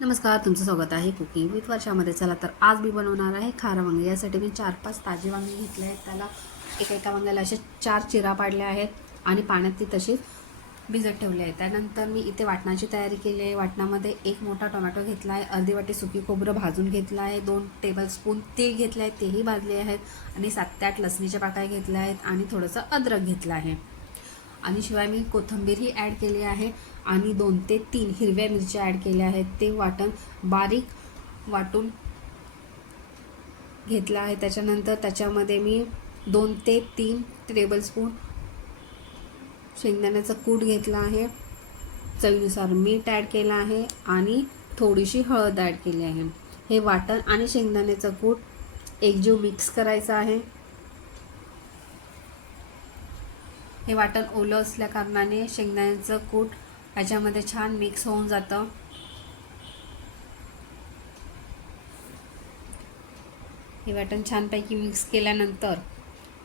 नमस्कार, तुमचं स्वागत आहे कुकिंग विथ वर्षामध्ये. चला तर आज मी बनवणार आहे खारं वांगे. यासाठी मी 4-5 ताजे वांगे घेतले आहेत. त्याला एका वांग्याला असे 4 चिरा पाडल्या आहेत आणि पाण्यात ती तशीच भिजत ठेवले आहे. त्यानंतर मी इथे वाटणाची तयारी केली आहे. वाटणामध्ये एक मोठा टोमॅटो घेतला आहे, अर्धी वाटी सुकी खोबरं भाजून घेतलं आहे, 2 टेबलस्पून तीळ घेतले आहेत, तेही भाजले आहेत आणि 7 ते 8 लसणीच्या पाकळ्या घेतल्या आहेत आणि थोडंसं अद्रक घेतलं आहे. आणि शिवाय मी कोथिंबीरही ॲड केली आहे आणि 2 ते 3 हिरव्या मिरच्या ॲड केल्या आहेत. ते वाटण बारीक वाटून घेतलं आहे. त्याच्यानंतर त्याच्यामध्ये मी 2 ते 3 टेबलस्पून शेंगदाण्याचा कूट घेतला आहे, चवीनुसार मीठ ॲड केलं आहे आणि थोडीशी हळद ॲड केली आहे. हे वाटण आणि शेंगदाण्याचं कूट एकजीव मिक्स करायचं आहे. हे वाटण ओलं असल्या कारणाने शेंगदाण्याचं कूट ह्याच्यामध्ये छान मिक्स होऊन जातं. हे वाटण छानपैकी मिक्स केल्यानंतर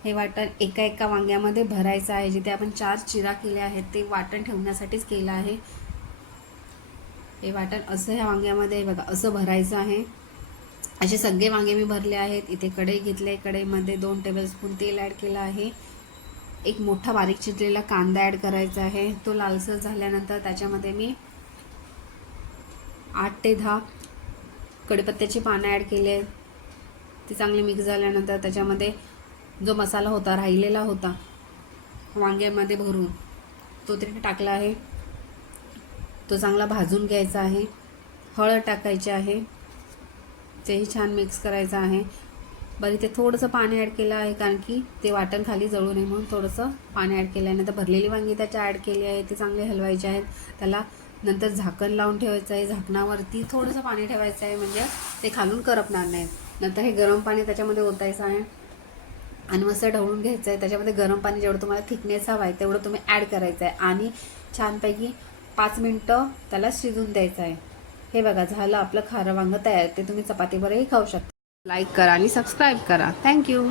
हे वाटण एका वांग्यामध्ये भरायचं आहे. जिथे आपण 4 चिरा केल्या आहेत ते वाटण ठेवण्यासाठीच केलं आहे. हे वाटण असं ह्या वांग्यामध्ये बघा असं भरायचं आहे. असे सगळे वांगे मी भरले आहेत. इथे कढई घेतले, कढईमध्ये 2 टेबलस्पून तेल ॲड केलं आहे. एक मोठा बारीक चिरलेला कांदा ॲड करायचा आहे. तो लालसर झाल्यानंतर त्याच्यामध्ये मी 8 ते 10 कढीपत्त्याची पानं ॲड केले. ते चांगले मिक्स झाल्यानंतर त्याच्यामध्ये जो मसाला होता राहिलेला होता वांग्यामध्ये भरून तो तिथे टाकला आहे. तो चांगला भाजून घ्यायचा आहे. हळद टाकायची आहे, तेही छान मिक्स करायचं आहे. बरं इथे थोडंसं पाणी ॲड केलं आहे कारण की ते वाटण खाली जळू नये म्हणून थोडंसं पाणी ॲड केलं आहे. नंतर भरलेली वांगी त्याच्या ॲड केली आहे. ते चांगले हलवायचे आहेत. त्याला नंतर झाकण लावून ठेवायचं आहे. झाकणावरती थोडंसं पाणी ठेवायचं आहे म्हणजे ते खालून करपणार नाही. नंतर हे गरम पाणी त्याच्यामध्ये ओतायचं आहे आणि मस्त ढवळून घ्यायचं आहे. त्याच्यामध्ये गरम पाणी जेवढं तुम्हाला थिकनेस हवा आहे तेवढं तुम्ही ॲड करायचं आहे आणि छानपैकी 5 मिनटं त्याला शिजून द्यायचं आहे. हे बघा झालं आपलं खारं वांगं तयार. ते तुम्ही चपातीवरही खाऊ शकता. लाईक करा आणि सबस्क्राईब करा. थँक्यू.